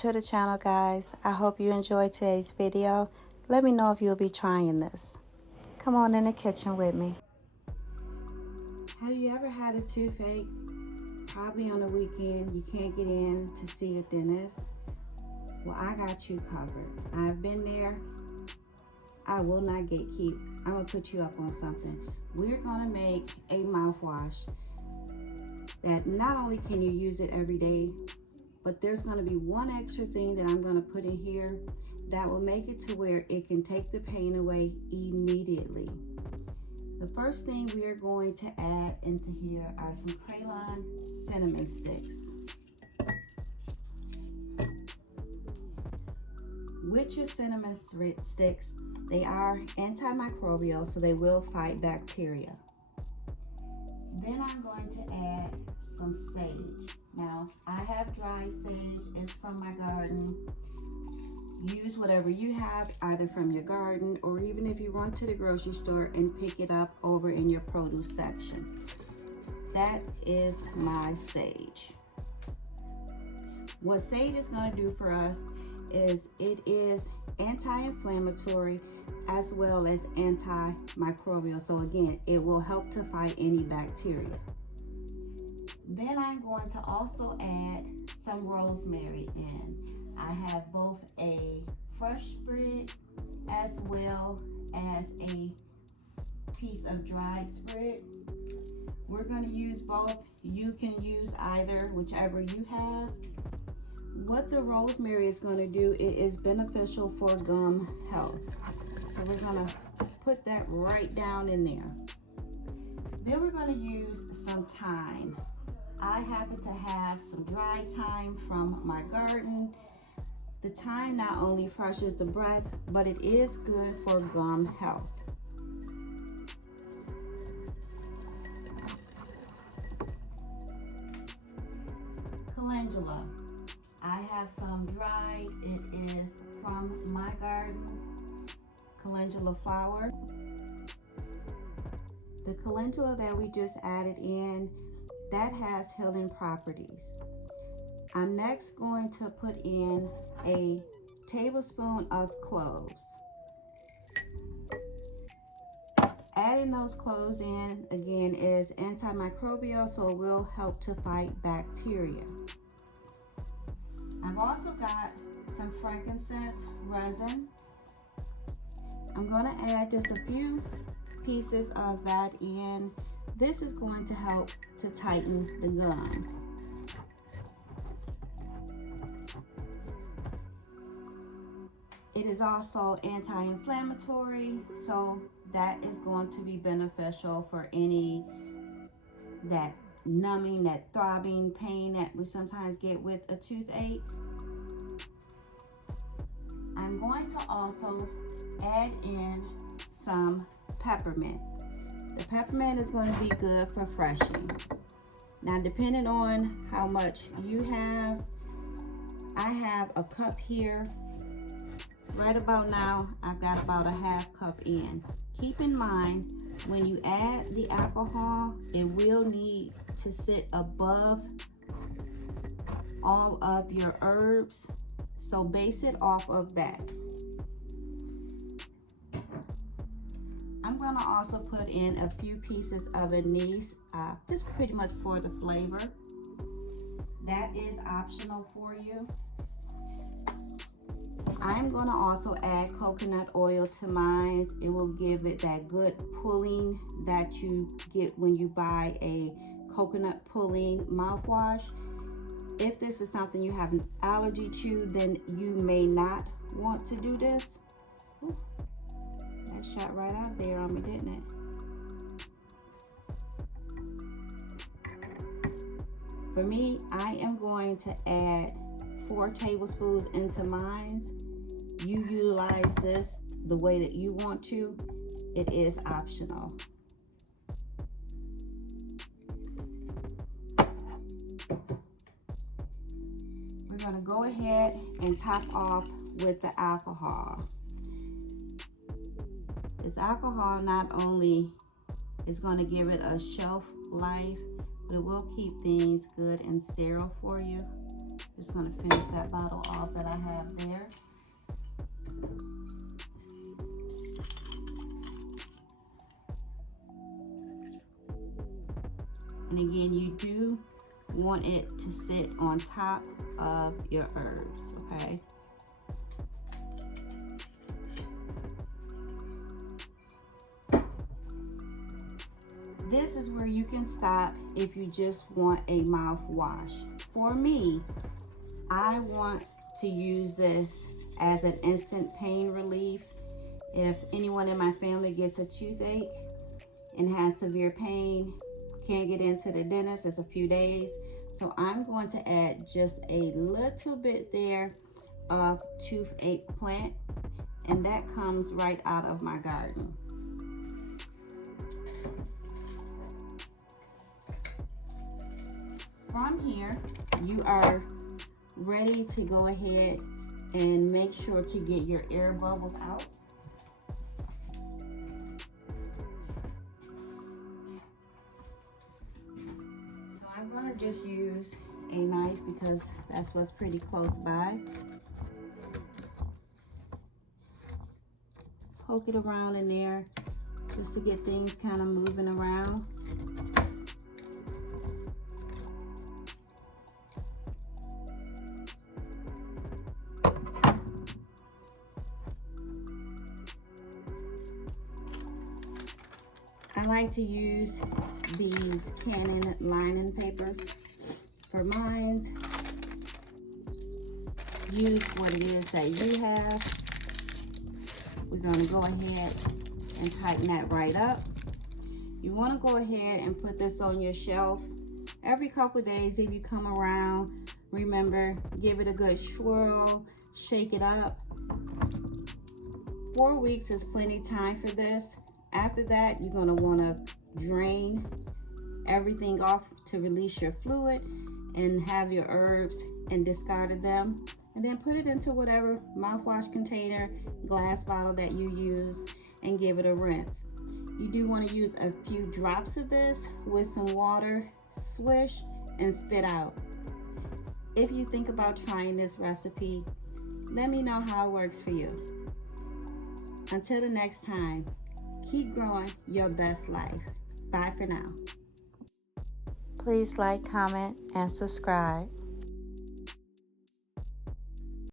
to the channel, guys. I hope you enjoyed today's video. Let me know if you'll be trying this. Come on in the kitchen with me. Have you ever had a toothache? Probably on the weekend you can't get in to see a dentist. Well, I got you covered. I've been there. I will not gatekeep. I'm gonna put you up on something. We're gonna make a mouthwash that not only can you use it every day, but there's gonna be one extra thing that I'm gonna put in here that will make it to where it can take the pain away immediately. The first thing we are going to add into here are some Crayon cinnamon sticks. With your cinnamon sticks, they are antimicrobial, so they will fight bacteria. Then I'm going to add some sage. Now, I have dry sage. It's from my garden. Use whatever you have, either from your garden or even if you run to the grocery store and pick it up over in your produce section. That is my sage. What sage is going to do for us is it is anti-inflammatory as well as antimicrobial. So again, it will help to fight any bacteria. Then I'm going to also add some rosemary in. I have both a fresh sprig as well as a piece of dried sprig. We're going to use both. You can use either, whichever you have. What the rosemary is going to do, it is beneficial for gum health. So we're going to put that right down in there. Then we're going to use some thyme. I happen to have some dried thyme from my garden. The thyme not only freshes the breath, but it is good for gum health. Calendula. I have some dried. It is from my garden. Calendula flower. The calendula that we just added in, that has healing properties. I'm next going to put in a tablespoon of cloves. Adding those cloves in, again, is antimicrobial, so it will help to fight bacteria. I've also got some frankincense resin. I'm going to add just a few pieces of that in. This is going to help to tighten the gums. It is also anti-inflammatory, so that is going to be beneficial for any that numbing, that throbbing pain that we sometimes get with a toothache. I'm going to also add in some peppermint. The peppermint is going to be good for freshing. Now, depending on how much you have, I have a cup here. Right about now, I've got about a half cup in. Keep in mind, when you add the alcohol, it will need to sit above all of your herbs. So base it off of that. I'm going to also put in a few pieces of anise, just pretty much for the flavor. That is optional for you. I'm going to also add coconut oil to mine. It will give it that good pulling that you get when you buy a coconut pulling mouthwash. If this is something you have an allergy to, then you may not want to do this. Ooh, that shot right out there on me, didn't it? For me, I am going to add 4 tablespoons into mine. You utilize this the way that you want to. It is optional. We're going to go ahead and top off with the alcohol. This alcohol not only is going to give it a shelf life, but it will keep things good and sterile for you. Just gonna finish that bottle off that I have there. And again, you do want it to sit on top of your herbs, okay? This is where you can stop if you just want a mouthwash. For me, I want to use this as an instant pain relief. If anyone in my family gets a toothache and has severe pain, can't get into the dentist, it's a few days. So I'm going to add just a little bit there of toothache plant, and that comes right out of my garden. From here, you are ready to go ahead and make sure to get your air bubbles out. So I'm going to just use a knife because that's what's pretty close by. Poke it around in there just to get things kind of moving around. I like to use these Canon lining papers for mine. Use what it is that you have. We're going to go ahead and tighten that right up. You want to go ahead and put this on your shelf. Every couple days if you come around, remember, give it a good swirl, shake it up. 4 weeks is plenty time for this. After that, you're going to want to drain everything off to release your fluid and have your herbs and discarded them. And then put it into whatever mouthwash container, glass bottle that you use, and give it a rinse. You do want to use a few drops of this with some water, swish, and spit out. If you think about trying this recipe, let me know how it works for you. Until the next time, keep growing your best life. Bye for now. Please like, comment, and subscribe.